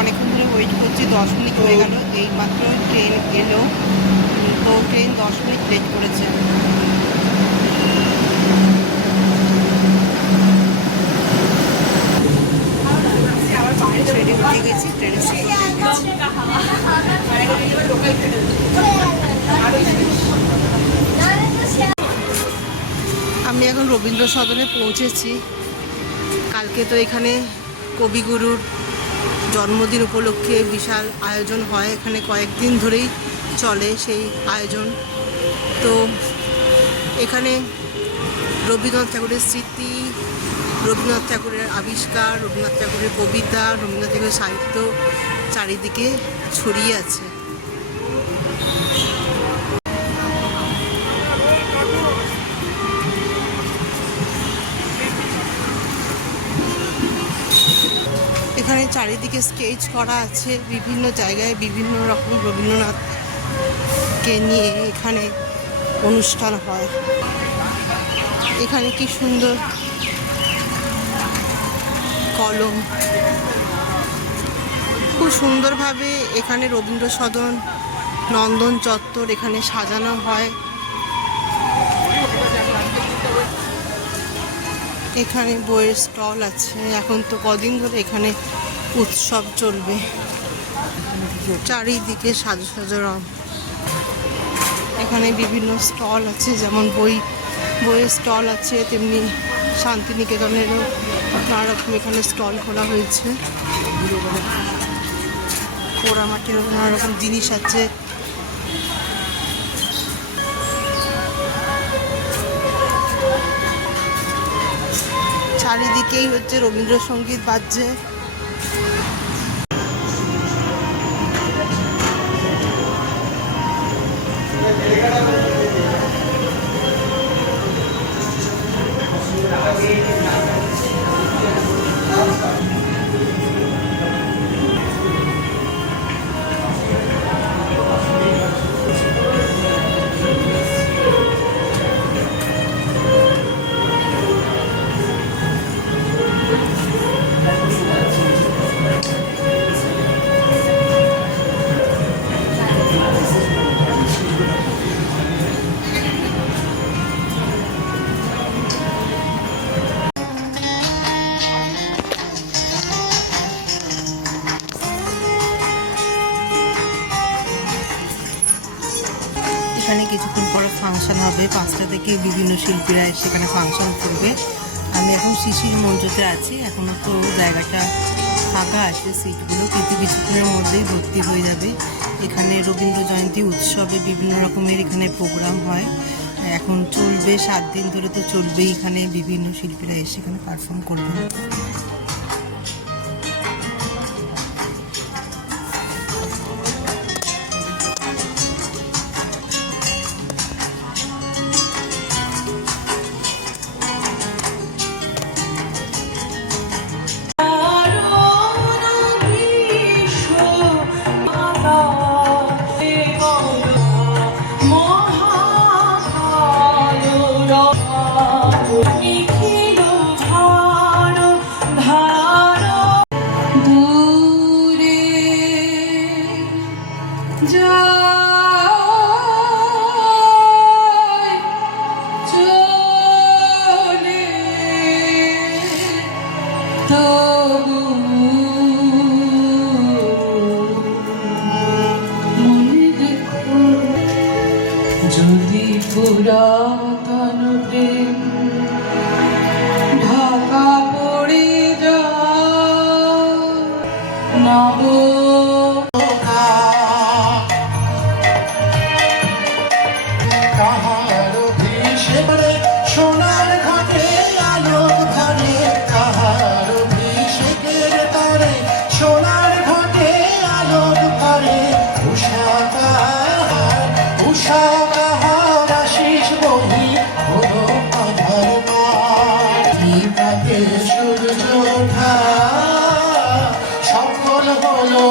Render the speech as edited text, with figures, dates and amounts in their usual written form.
অনেকক্ষণ ধরে ওয়েট করছি, 10 মিনিট হয়ে গেল, এইমাত্র ট্রেন এলো। তো ট্রেন 10 মিনিট লেট করেছে। ট্রেনে উঠে গেছি, ট্রেনের সাথে আমি এখন রবীন্দ্র সদনে পৌঁছেছি। কালকে তো এখানে কবিগুরুর জন্মদিন উপলক্ষে বিশাল আয়োজন হয়, এখানে কয়েকদিন ধরেই চলে সেই আয়োজন। তো এখানে রবীন্দ্রনাথ ঠাকুরের স্মৃতি, রবীন্দ্রনাথ ঠাকুরের আবিষ্কার, রবীন্দ্রনাথ ঠাকুরের কবিতা, রবীন্দ্রনাথ ঠাকুরের সাহিত্য চারিদিকে ছড়িয়ে আছে। এখানে চারিদিকে স্কেচ করা আছে, বিভিন্ন জায়গায় বিভিন্ন রকম রবীন্দ্রনাথকে নিয়ে এখানে অনুষ্ঠান হয়। এখানে কি সুন্দর কলম, খুব সুন্দরভাবে এখানে রবীন্দ্র সদন, নন্দন চত্বর এখানে সাজানো হয়। এখানে বইয়ের স্টল আছে, এখন তো কদিন ধরে এখানে উৎসব চলবে। চারিদিকে সাজো সাজো রং। এখানে বিভিন্ন স্টল আছে, যেমন বইয়ের স্টল আছে, তেমনি শান্তিনিকেতনেরও নানা রকম এখানে স্টল খোলা হয়েছে। পোড়ামাটির নানা রকম জিনিস আছে। চারিদিকেই হচ্ছে রবীন্দ্রসঙ্গীত বাজছে। এখানে কিছুক্ষণ পরে ফাংশন হবে, 5টা থেকে বিভিন্ন শিল্পীরা সেখানে ফাংশন করবে। আমি এখন শিশির মঞ্চতে আছি, এখনও তো জায়গাটা ফাঁকা আছে সিটগুলো, কিন্তু কিছুক্ষণের মধ্যেই ভর্তি হয়ে যাবে। এখানে রবীন্দ্র জয়ন্তী উৎসবে বিভিন্ন রকমের এখানে প্রোগ্রাম হয়, এখন চলবে 7 দিন ধরে তো চলবেই। এখানে বিভিন্ন শিল্পীরা এসে এখানে পারফর্ম করবে। যদি পুরাতন প্রেম ঢাকা পড়ে যায় নব কাহার ভেসে পড়ে সোনার ঘাটে আলোক ধরে, কাহার ভেসে গেলে তরে সোনার ঘাটে আলোক ধরে। উষা কাহার উষা কাহার আশিস বহি হলো আধার পাকে সূর্য ওঠা সফল হলো।